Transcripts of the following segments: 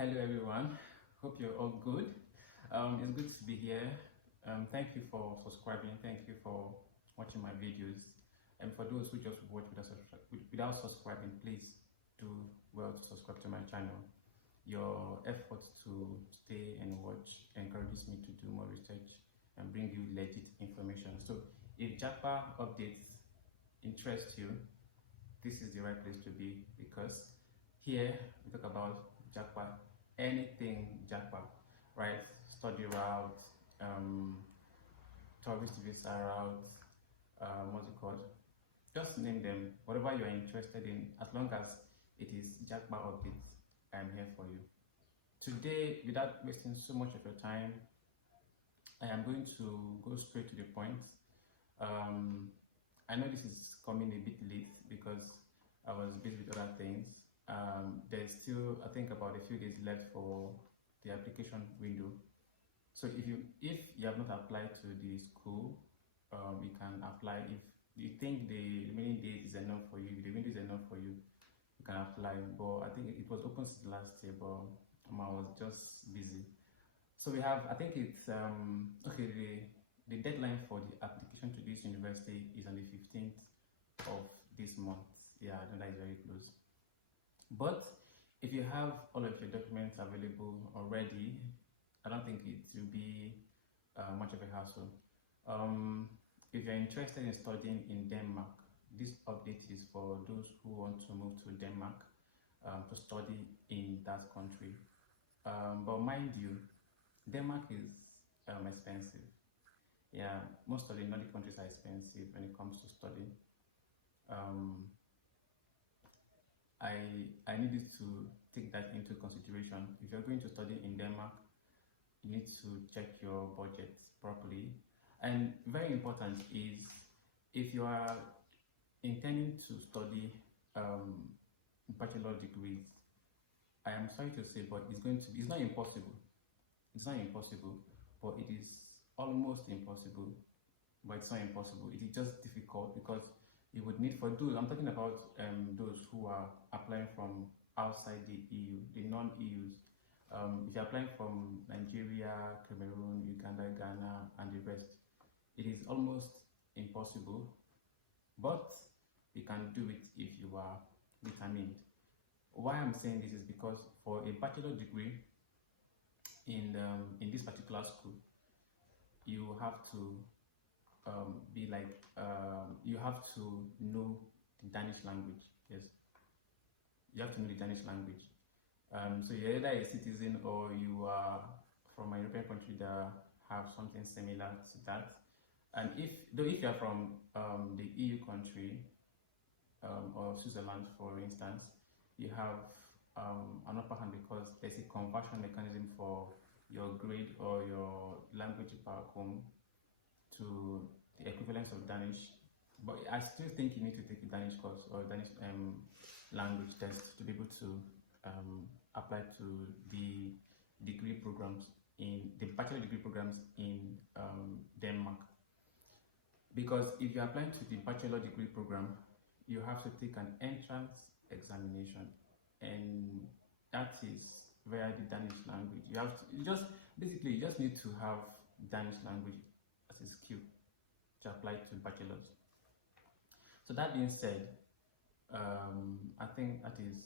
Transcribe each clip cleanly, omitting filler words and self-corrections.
Hello everyone, hope you're all good. It's good to be here. Thank you for subscribing, thank you for watching my videos. And for those who just watch without subscribing, please do well to subscribe to my channel. Your efforts to stay and watch encourages me to do more research and bring you legit information. So if Japa updates interest you, this is the right place to be, because here we talk about Japa, anything Japa, right? Study route, tourist visa route, what's it called? Just name them, whatever you are interested in, as long as it is Japa updates, I am here for you. Today, without wasting so much of your time, I am going to go straight to the point. I know this is coming a bit late because I was busy with other things. There's still, I think, about a few days left for the application window. So if you have not applied to the school, you can apply. If you think the remaining days is enough for you, the window is enough for you, you can apply. But I think it was open since last year, but I was just busy. So we have, I think it's okay. The deadline for the application to this university is on the 15th of this month. Yeah, I know that is very close. But if you have all of your documents available already, I don't think it will be much of a hassle. If you're interested in studying in Denmark, this update is for those who want to move to Denmark to study in that country. But mind you, Denmark is expensive. Yeah, most of the Nordic countries are expensive when it comes to studying. I needed to take that into consideration. If you're going to study in Denmark, you need to check your budget properly. And very important is, if you are intending to study bachelor degrees, I am sorry to say, but it's not impossible. It's not impossible, but it is almost impossible. But it's not impossible. It is just difficult because you would need, for those, I'm talking about those who are applying from outside the EU, the non-EUs. If you're applying from Nigeria, Cameroon, Uganda, Ghana, and the rest, it is almost impossible, but you can do it if you are determined. Why I'm saying this is because for a bachelor degree in this particular school, you have to you have to know the Danish language. Yes, you have to know the Danish language. So you're either a citizen or you are from a European country that have something similar to that. And if you're from the EU country or Switzerland, for instance, you have an upper hand because there's a conversion mechanism for your grade or your language back home to the equivalence of Danish. But I still think you need to take a Danish course or Danish language test to be able to apply to the degree programs, in the bachelor degree programs in Denmark. Because if you're applying to the bachelor degree program, you have to take an entrance examination, and that is via the Danish language. You just need to have Danish language as a skill to apply to bachelors. So that being said, I think that is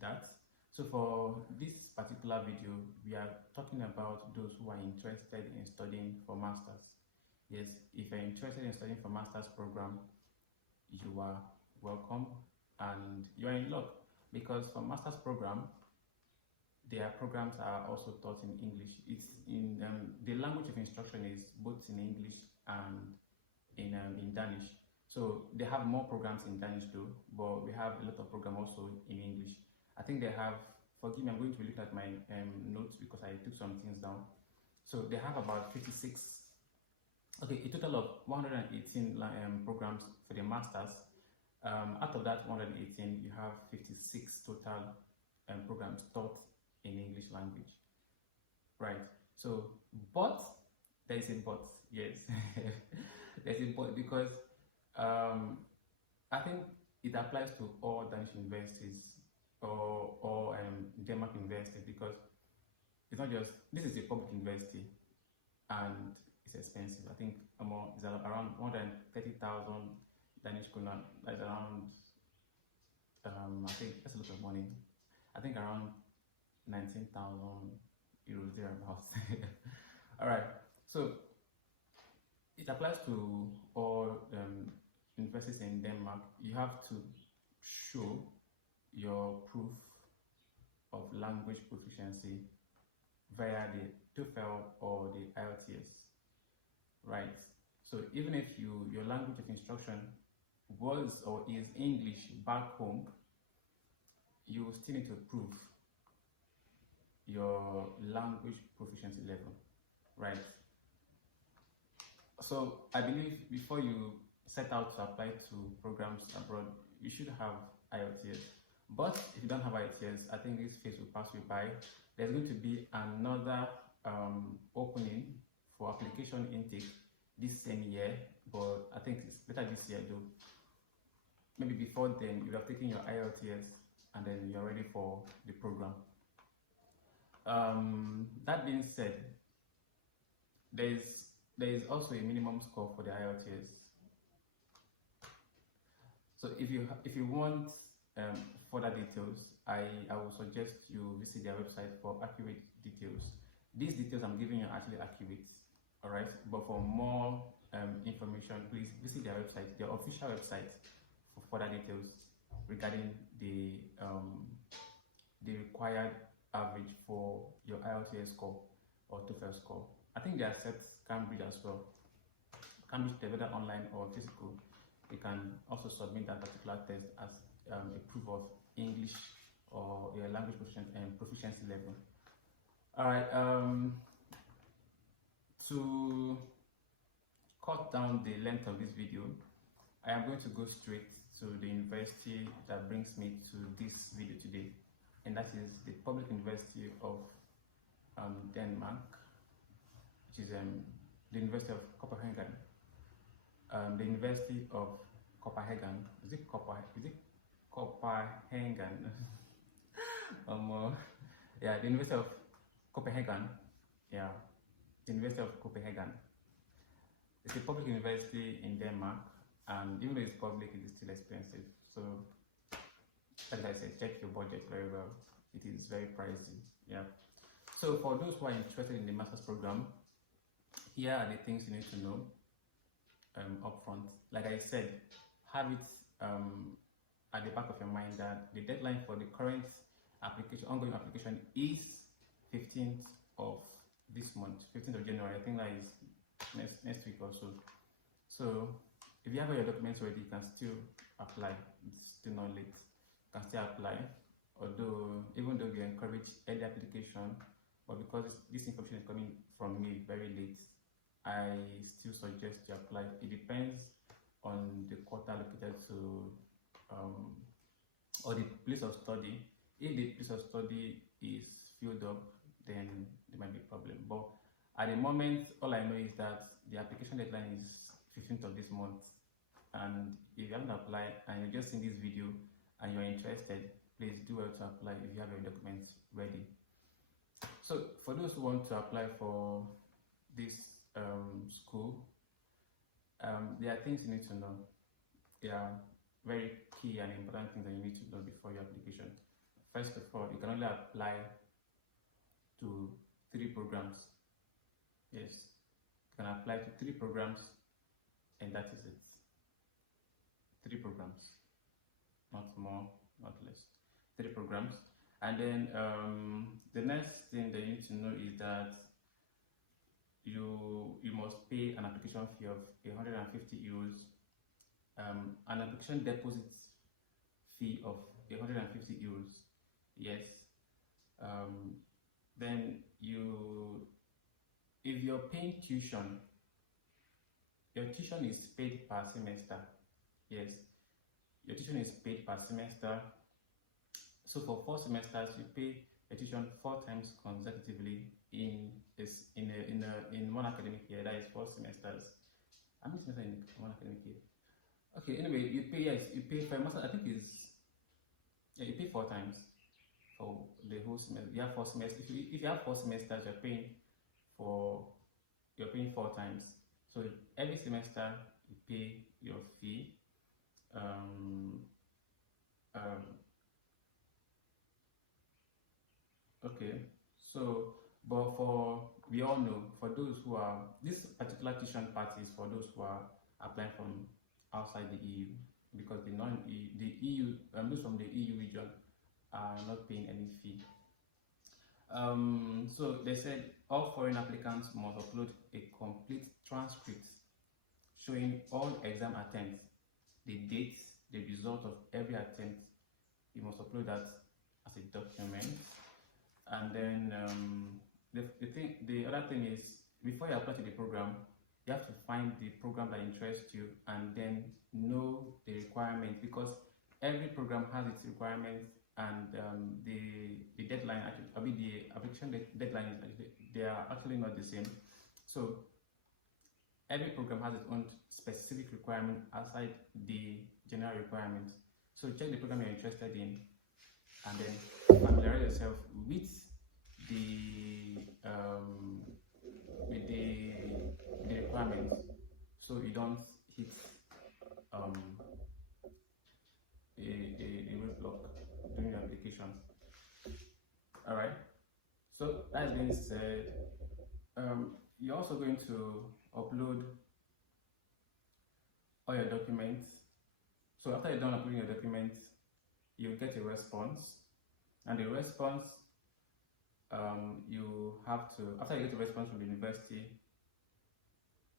that. So for this particular video, we are talking about those who are interested in studying for masters. Yes, if you're interested in studying for master's program, you are welcome and you are in luck, because for master's program, their programs are also taught in English. It's in the language of instruction is both in English and in Danish. So they have more programs in Danish though, but we have a lot of programs also in English. I think they have, forgive me, I'm going to look at my notes because I took some things down. So they have about 56, okay, a total of 118 programs for the masters. Out of that 118, you have 56 total programs taught in English language, right? So, but there is a but, yes. There's a but, because I think it applies to all Danish universities or Denmark universities, because it's not just, this is a public university and it's expensive. I think it's around 130,000 Danish kroner. That's around, I think that's a lot of money. I think around 19,000 euros thereabouts. All right, so it applies to all universities in Denmark. You have to show your proof of language proficiency via the TOEFL or the IELTS, right? So even if your language of instruction was or is English back home, you still need to prove your language proficiency level, right? So I believe before you set out to apply to programs abroad, you should have IELTS. But if you don't have IELTS, I think this phase will pass you by. There's going to be another opening for application intake this same year, but I think it's better this year though. Maybe before then, you have taken your IELTS and then you're ready for the program. That being said, there is also a minimum score for the IELTS. So if you want further details, I will suggest you visit their website for accurate details. These details I'm giving you are actually accurate, all right? But for more information, please visit their website, their official website, for further details regarding the required average for your IELTS score or TOEFL score. I think they accept Cambridge as well. Cambridge, whether online or physical, you can also submit that particular test as a proof of English or your language proficiency level. All right. To cut down the length of this video, I am going to go straight to the university that brings me to this video today, and that is the Public University of Denmark, which is the University of Copenhagen. The University of Copenhagen. Is it Copenhagen? Yeah, the University of Copenhagen. Yeah, the University of Copenhagen. It's a public university in Denmark, and even though it's public, it is still expensive. So, like I said, check your budget very well. It is very pricey. Yeah. So, for those who are interested in the master's program, here are the things you need to know upfront. Like I said, have it at the back of your mind that the deadline for the current ongoing application is 15th of this month, 15th of January. I think that is next week or so. So if you have all your documents ready, you can still apply. It's still not late. You can still apply. Although, even though we encourage early application, but because this information is coming from me very late, I still suggest you apply. It depends on the quarter allocated to or the place of study. If the place of study is filled up, then there might be a problem. But at the moment, all I know is that the application deadline is 15th of this month, and if you haven't applied and you're just in this video and you're interested, please do well to apply if you have your documents ready. So for those who want to apply for this school, there are things you need to know. There are very key and important things that you need to know before your application. First of all, you can only apply to 3 programs. Yes, you can apply to 3 programs, and that is it. 3 programs, not more, not less. 3 programs. And then the next thing that you need to know is that you must pay an application fee of 150 euros, an application deposit fee of 150 euros. Yes. Then if you're paying tuition, your tuition is paid per semester. Yes, your tuition is paid per semester. So for 4 semesters, you pay your tuition 4 times consecutively in one academic year. That is 4 semesters. How many semesters in one academic year? Okay. Anyway, you pay for a master. I think you pay 4 times or the whole semester. You have 4 semesters. If you have 4 semesters, you're paying 4 times. So every semester you pay your fee. Okay. So, but we all know, for those who are, this particular tuition part is for those who are applying from outside the EU, because the EU, those from the EU region are not paying any fee. So they said all foreign applicants must upload a complete transcript showing all exam attempts, the dates, the result of every attempt. You must upload that as a document. And then the other thing is, before you apply to the program, you have to find the program that interests you and then know the requirements, because every program has its requirements, and the deadline, actually, the application deadline, they are actually not the same. So every program has its own specific requirement outside the general requirements. So check the program you're interested in, and then familiarize yourself with the requirements, so you don't hit a roadblock during your application. All right. So that being said, you're also going to upload all your documents. So after you're done uploading your documents, you'll get a response, and the response, you have to, after you get a response from the university,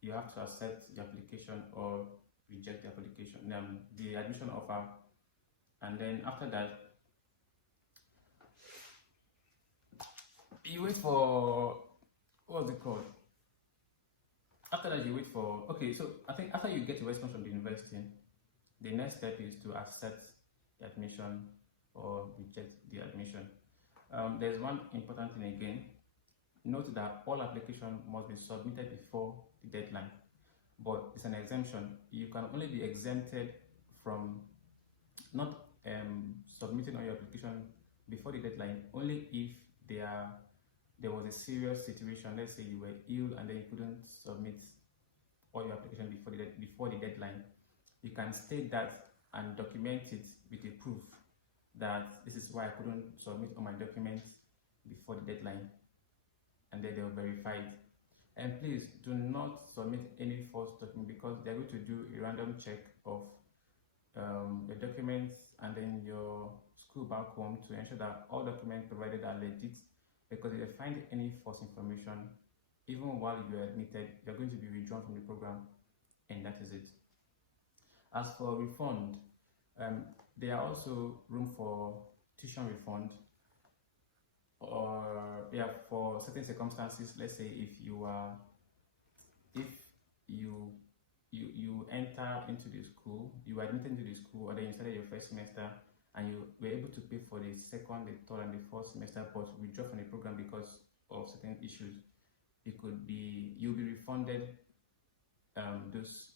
you have to accept the application or reject the application, the admission offer. And then after that, you wait for, what's it called? After that, you wait for, okay, so I think after you get a response from the university, the next step is to accept the admission or reject the admission. There's one important thing again. Note that all applications must be submitted before the deadline, but it's an exemption. You can only be exempted from not submitting all your application before the deadline only if there was a serious situation. Let's say you were ill and then you couldn't submit all your application before the deadline. You can state that and document it with a proof that this is why I couldn't submit all my documents before the deadline, and then they'll verify it. And please do not submit any false document, because they're going to do a random check of the documents and then your school back home to ensure that all documents provided are legit, because if they find any false information, even while you're admitted, you're going to be withdrawn from the program, and that is it. As for refund, there are also room for tuition refund, or for certain circumstances. Let's say if you enter into the school, you are admitted into the school, or then you started your first semester and you were able to pay for the second, the third, and the fourth semester, but withdraw from the program because of certain issues, you'll be refunded those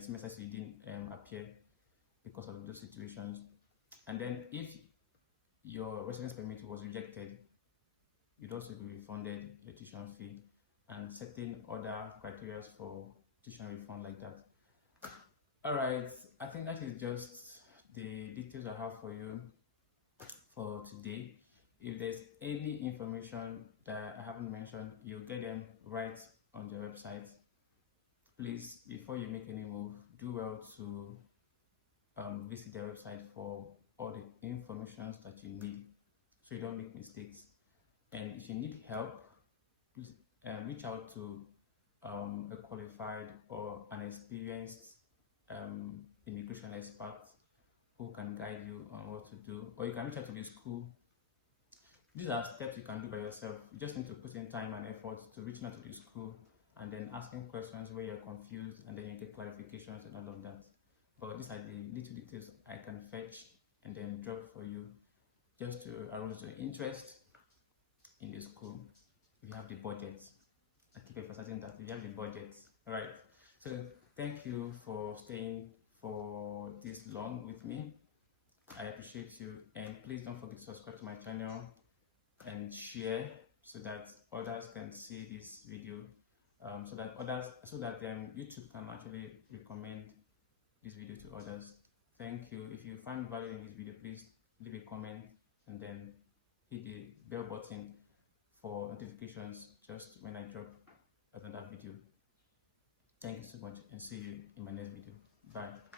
semesters you didn't appear because of those situations. And then if your residence permit was rejected, you'd also be refunded your tuition fee and certain other criteria for tuition refund like that. All right, I think that is just the details I have for you for today. If there's any information that I haven't mentioned, you'll get them right on the website. Please, before you make any move, do well to visit the website for all the information that you need, so you don't make mistakes. And if you need help, please reach out to a qualified or an experienced immigration expert who can guide you on what to do, or you can reach out to the school. These are steps you can do by yourself. You just need to put in time and effort to reach out to the school and then asking questions where you're confused, and then you get clarifications and all of that. But these are the little details I can fetch and then drop for you, just to arouse your interest in the school. If you have the budget, I keep emphasizing that if you have the budget. All right. So thank you for staying for this long with me. I appreciate you, and please don't forget to subscribe to my channel and share so that others can see this video, so that YouTube can actually recommend this video to others. Thank you. If you find value in this video, please leave a comment and then hit the bell button for notifications just when I drop another video. Thank you so much, and see you in my next video. Bye.